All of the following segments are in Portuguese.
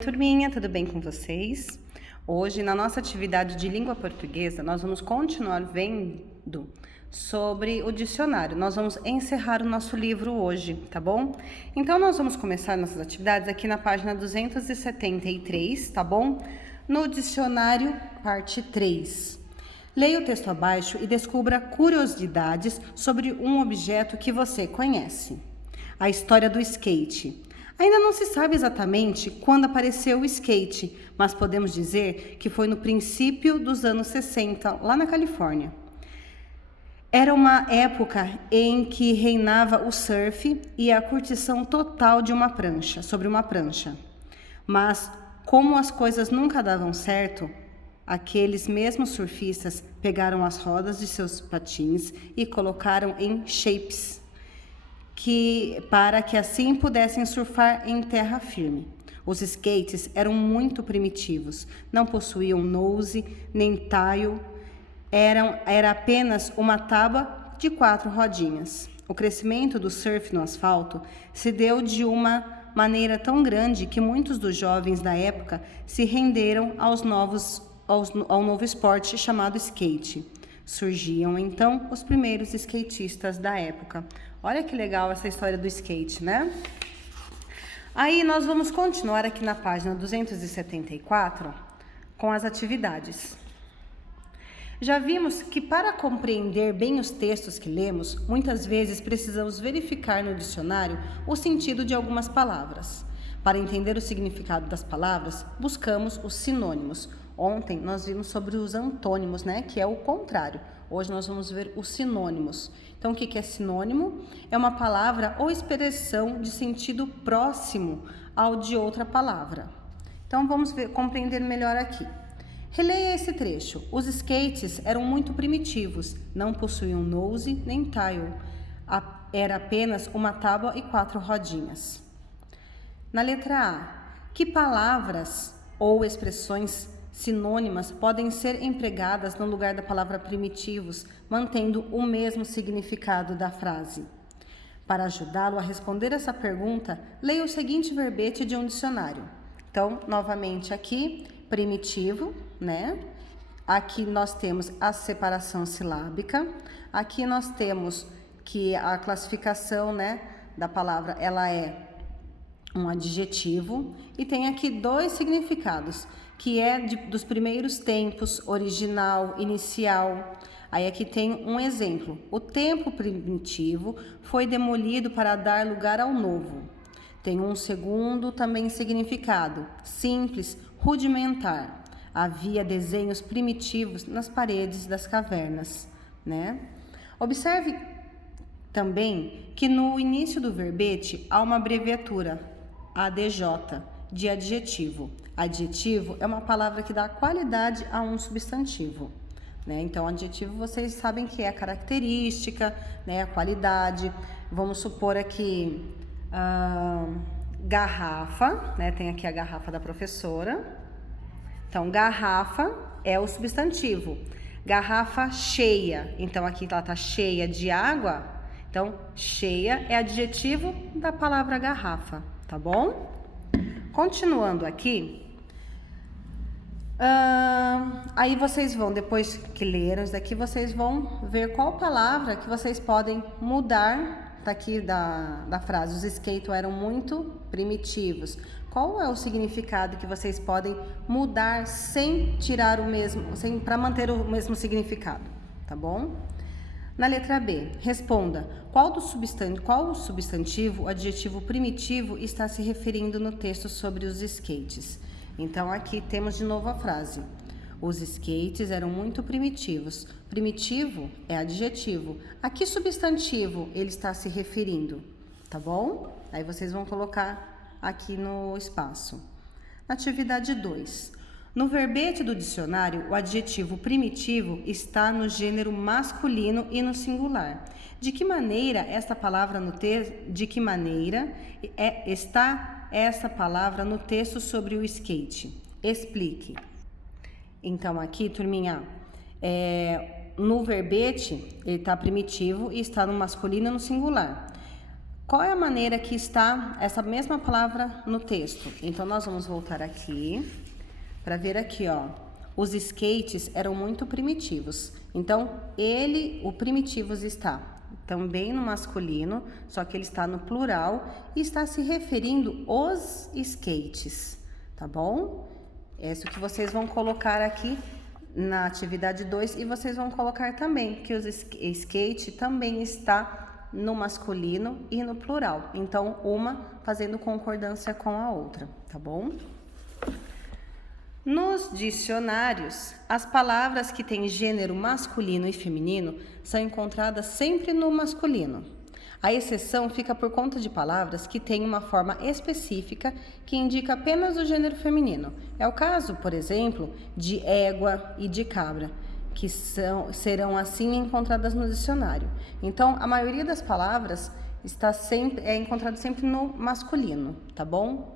Turminha, tudo bem com vocês? Hoje, na nossa atividade de língua portuguesa, nós vamos continuar vendo sobre o dicionário. Nós vamos encerrar o nosso livro hoje, tá bom? Então, nós vamos começar nossas atividades aqui na página 273, tá bom? No dicionário, parte 3. Leia o texto abaixo e descubra curiosidades sobre um objeto que você conhece. A história do skate. Ainda não se sabe exatamente quando apareceu o skate, mas podemos dizer que foi no princípio dos anos 60, lá na Califórnia. Era uma época em que reinava o surf e a curtição total de uma prancha, sobre uma prancha. Mas, como as coisas nunca davam certo, aqueles mesmos surfistas pegaram as rodas de seus patins e colocaram em shapes, para que assim pudessem surfar em terra firme. Os skates eram muito primitivos, não possuíam nose nem taio, era apenas uma tábua de 4 rodinhas. O crescimento do surf no asfalto se deu de uma maneira tão grande que muitos dos jovens da época se renderam ao novo esporte chamado skate. Surgiam então os primeiros skatistas da época. Olha que legal essa história do skate, né? Aí nós vamos continuar aqui na página 274 com as atividades. Já vimos que para compreender bem os textos que lemos, muitas vezes precisamos verificar no dicionário o sentido de algumas palavras. Para entender o significado das palavras, buscamos os sinônimos. Ontem nós vimos sobre os antônimos, né? Que é o contrário. Hoje nós vamos ver os sinônimos. Então, o que é sinônimo? É uma palavra ou expressão de sentido próximo ao de outra palavra. Então, vamos compreender melhor aqui. Releia esse trecho. Os skates eram muito primitivos, não possuíam nose nem tail. Era apenas uma tábua e 4 rodinhas. Na letra A, que palavras ou expressões sinônimas podem ser empregadas no lugar da palavra primitivos, mantendo o mesmo significado da frase? Para ajudá-lo a responder essa pergunta, leia o seguinte verbete de um dicionário. Então, novamente aqui, primitivo, né? Aqui nós temos a separação silábica. Aqui nós temos que a classificação, né, da palavra, ela é um adjetivo, e tem aqui 2 significados, que é dos primeiros tempos, original, inicial. Aí aqui tem um exemplo. O tempo primitivo foi demolido para dar lugar ao novo. Tem um segundo também significado, simples, rudimentar. Havia desenhos primitivos nas paredes das cavernas, né? Observe também que no início do verbete há uma abreviatura, ADJ, de adjetivo. Adjetivo é uma palavra que dá qualidade a um substantivo, né? Então, adjetivo vocês sabem que é a característica, né? A qualidade. Vamos supor aqui garrafa, né? Tem aqui a garrafa da professora. Então, garrafa é o substantivo. Garrafa cheia. Então, aqui ela está cheia de água. Então, cheia é adjetivo da palavra garrafa, tá bom? Continuando aqui, aí vocês vão, depois que leram isso daqui, vocês vão ver qual palavra que vocês podem mudar, tá aqui da frase, os skates eram muito primitivos. Qual é o significado que vocês podem mudar sem tirar o mesmo, para manter o mesmo significado, tá bom? Na letra B, responda, qual substantivo, o adjetivo primitivo, está se referindo no texto sobre os skates? Então, aqui temos de novo a frase. Os skates eram muito primitivos. Primitivo é adjetivo. A que substantivo ele está se referindo? Tá bom? Aí vocês vão colocar aqui no espaço. Atividade 2. No verbete do dicionário, o adjetivo primitivo está no gênero masculino e no singular. De que maneira esta palavra está essa palavra no texto sobre o skate? Explique. Então, aqui, turminha, no verbete, ele está primitivo e está no masculino e no singular. Qual é a maneira que está essa mesma palavra no texto? Então, nós vamos voltar aqui para ver aqui, ó. Os skates eram muito primitivos. Então, o primitivos está também no masculino, só que ele está no plural e está se referindo aos skates, tá bom? É isso que vocês vão colocar aqui na atividade 2 e vocês vão colocar também que os skate também está no masculino e no plural. Então, uma fazendo concordância com a outra, tá bom? Nos dicionários, as palavras que têm gênero masculino e feminino são encontradas sempre no masculino. A exceção fica por conta de palavras que têm uma forma específica que indica apenas o gênero feminino. É o caso, por exemplo, de égua e de cabra, que serão assim encontradas no dicionário. Então, a maioria das palavras é encontrada sempre no masculino, tá bom?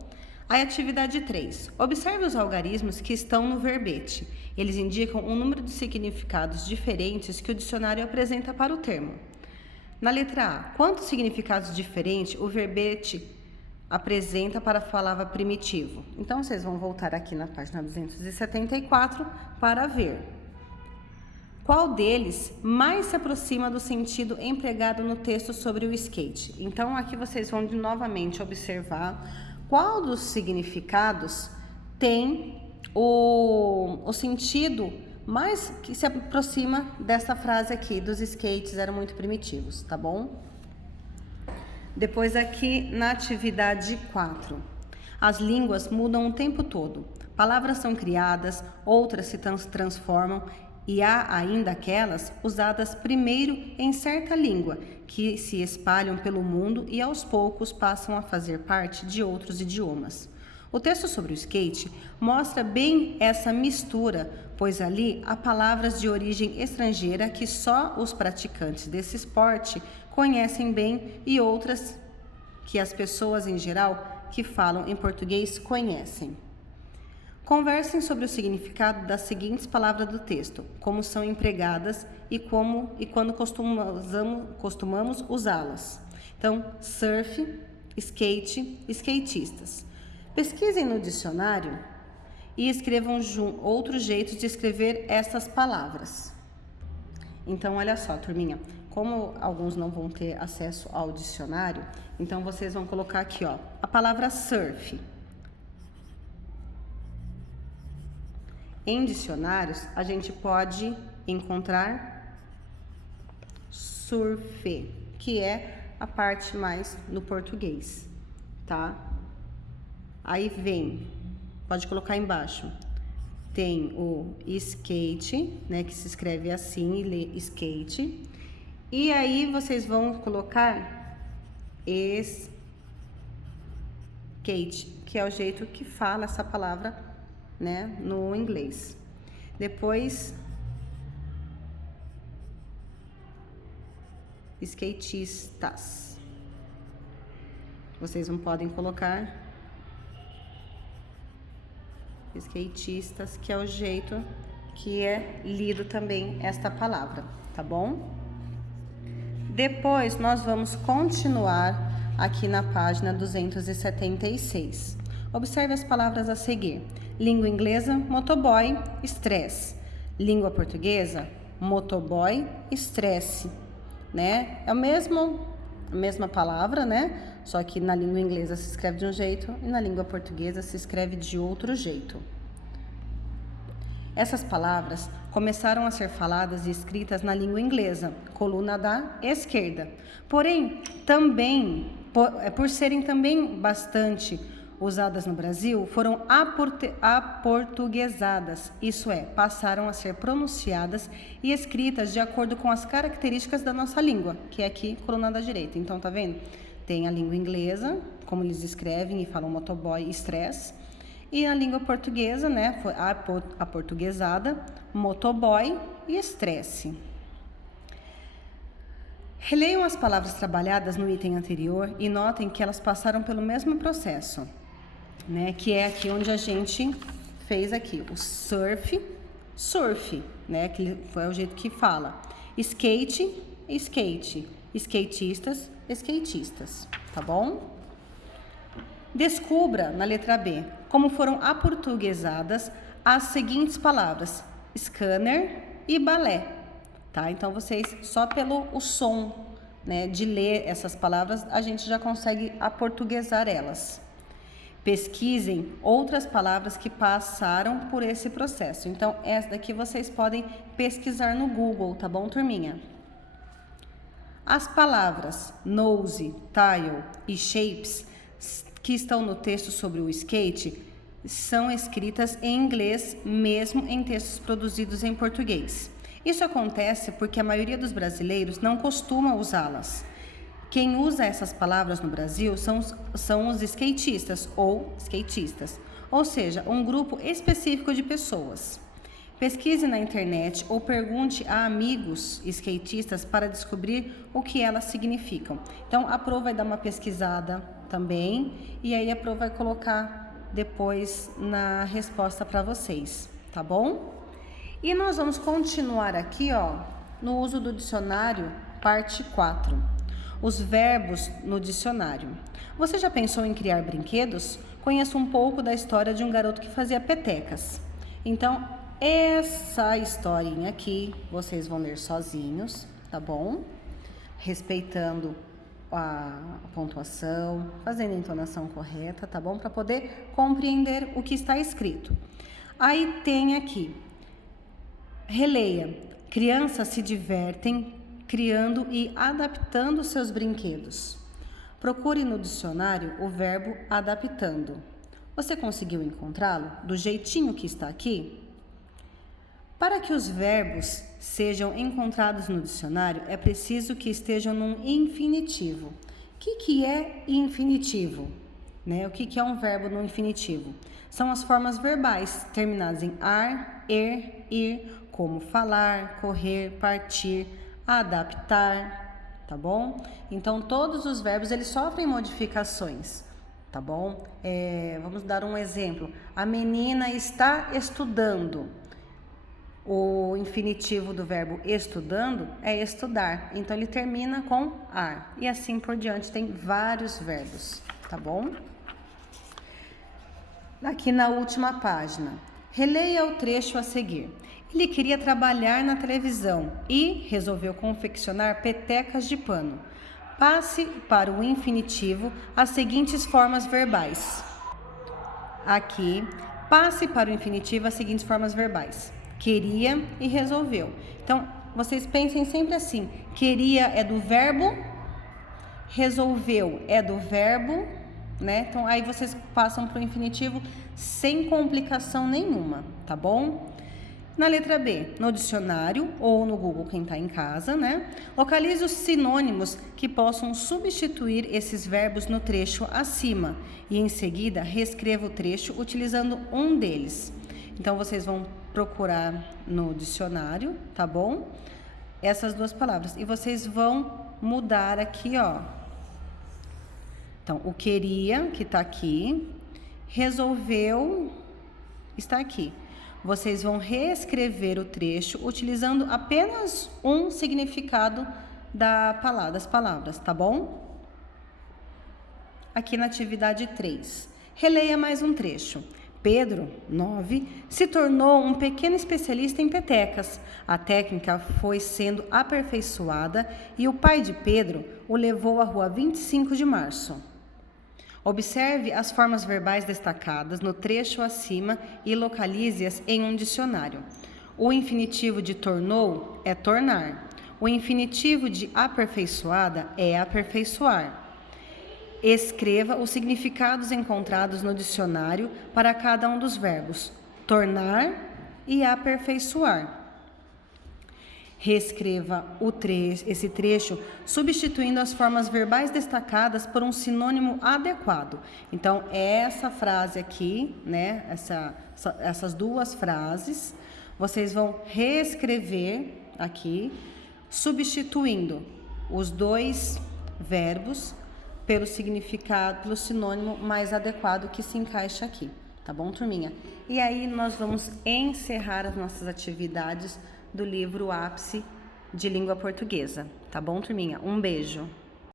A atividade 3. Observe os algarismos que estão no verbete. Eles indicam um número de significados diferentes que o dicionário apresenta para o termo. Na letra A, quantos significados diferentes o verbete apresenta para a palavra primitivo? Então, vocês vão voltar aqui na página 274 para ver. Qual deles mais se aproxima do sentido empregado no texto sobre o skate? Então, aqui vocês vão novamente observar qual dos significados tem o sentido mais que se aproxima dessa frase aqui, dos skates eram muito primitivos, tá bom? Depois aqui na atividade 4. As línguas mudam o tempo todo. Palavras são criadas, outras se transformam e há ainda aquelas usadas primeiro em certa língua, que se espalham pelo mundo e aos poucos passam a fazer parte de outros idiomas. O texto sobre o skate mostra bem essa mistura, pois ali há palavras de origem estrangeira que só os praticantes desse esporte conhecem bem e outras que as pessoas em geral que falam em português conhecem. Conversem sobre o significado das seguintes palavras do texto, como são empregadas e quando costumamos usá-las. Então, surf, skate, skatistas. Pesquisem no dicionário e escrevam outros jeitos de escrever essas palavras. Então, olha só, turminha, como alguns não vão ter acesso ao dicionário, então vocês vão colocar aqui, ó, a palavra surf. Em dicionários, a gente pode encontrar surf, que é a parte mais no português, tá? Aí vem, pode colocar embaixo, tem o skate, né, que se escreve assim e lê skate. E aí vocês vão colocar skate, que é o jeito que fala essa palavra, né, no inglês. Depois, skatistas. Vocês não podem colocar skatistas, que é o jeito que é lido também esta palavra, tá bom? Depois, nós vamos continuar aqui na página 276. Observe as palavras a seguir. Língua inglesa, motoboy, stress. Língua portuguesa, motoboy, stress, né? É a mesma palavra, né? Só que na língua inglesa se escreve de um jeito e na língua portuguesa se escreve de outro jeito. Essas palavras começaram a ser faladas e escritas na língua inglesa, coluna da esquerda. Porém, também, por serem também bastante usadas no Brasil, foram aportuguesadas, isso é, passaram a ser pronunciadas e escritas de acordo com as características da nossa língua, que é aqui, coluna da direita. Então, tá vendo? Tem a língua inglesa, como eles escrevem e falam motoboy e stress, e a língua portuguesa, né, foi aportuguesada, motoboy e estresse. Releiam as palavras trabalhadas no item anterior e notem que elas passaram pelo mesmo processo, né, que é aqui onde a gente fez aqui, o surf, né, que foi o jeito que fala, skate, skatistas, skatistas, tá bom? Descubra, na letra B, como foram aportuguesadas as seguintes palavras: scanner e balé, tá? Então, vocês, só pelo o som, né, de ler essas palavras, a gente já consegue aportuguesar elas. Pesquisem outras palavras que passaram por esse processo. Então, essa daqui vocês podem pesquisar no Google, tá bom, turminha? As palavras nose, tile e shapes que estão no texto sobre o skate são escritas em inglês, mesmo em textos produzidos em português. Isso acontece porque a maioria dos brasileiros não costuma usá-las. Quem usa essas palavras no Brasil são os skatistas, ou seja, um grupo específico de pessoas. Pesquise na internet ou pergunte a amigos skatistas para descobrir o que elas significam. Então, a Pro vai dar uma pesquisada também, e aí a Pro vai colocar depois na resposta para vocês, tá bom? E nós vamos continuar aqui, ó, no uso do dicionário, parte 4. Os verbos no dicionário. Você já pensou em criar brinquedos? Conheço um pouco da história de um garoto que fazia petecas. Então, essa historinha aqui, vocês vão ler sozinhos, tá bom? Respeitando a pontuação, fazendo a entonação correta, tá bom? Para poder compreender o que está escrito. Aí tem aqui, releia. Crianças se divertem criando e adaptando seus brinquedos. Procure no dicionário o verbo adaptando. Você conseguiu encontrá-lo do jeitinho que está aqui? Para que os verbos sejam encontrados no dicionário, é preciso que estejam num infinitivo. O que é infinitivo? Né? O que é um verbo no infinitivo? São as formas verbais terminadas em ar, er, ir, como falar, correr, partir, adaptar, tá bom? Então, todos os verbos, eles sofrem modificações, tá bom? Vamos dar um exemplo. A menina está estudando. O infinitivo do verbo estudando é estudar. Então, ele termina com ar. E assim por diante, tem vários verbos, tá bom? Aqui na última página. Releia o trecho a seguir. Ele queria trabalhar na televisão e resolveu confeccionar petecas de pano. Passe para o infinitivo as seguintes formas verbais. Aqui, passe para o infinitivo as seguintes formas verbais. Queria e resolveu. Então, vocês pensem sempre assim. Queria é do verbo, resolveu é do verbo, né? Então, aí vocês passam para o infinitivo sem complicação nenhuma, tá bom? Na letra B, no dicionário ou no Google, quem está em casa, né? Localize os sinônimos que possam substituir esses verbos no trecho acima e, em seguida, reescreva o trecho utilizando um deles. Então, vocês vão procurar no dicionário, tá bom? Essas duas palavras. E vocês vão mudar aqui, ó. Então, o queria, que está aqui, resolveu, está aqui. Vocês vão reescrever o trecho utilizando apenas um significado das palavras, tá bom? Aqui na atividade 3. Releia mais um trecho. Pedro, 9, se tornou um pequeno especialista em petecas. A técnica foi sendo aperfeiçoada e o pai de Pedro o levou à rua 25 de março. Observe as formas verbais destacadas no trecho acima e localize-as em um dicionário. O infinitivo de tornou é tornar. O infinitivo de aperfeiçoada é aperfeiçoar. Escreva os significados encontrados no dicionário para cada um dos verbos tornar e aperfeiçoar. Reescreva esse trecho substituindo as formas verbais destacadas por um sinônimo adequado. Então, essa frase aqui, né, essas duas frases, vocês vão reescrever aqui, substituindo os dois verbos pelo significado, pelo sinônimo mais adequado que se encaixa aqui. Tá bom, turminha? E aí, nós vamos encerrar as nossas atividades do livro Ápice de Língua Portuguesa. Tá bom, turminha? Um beijo!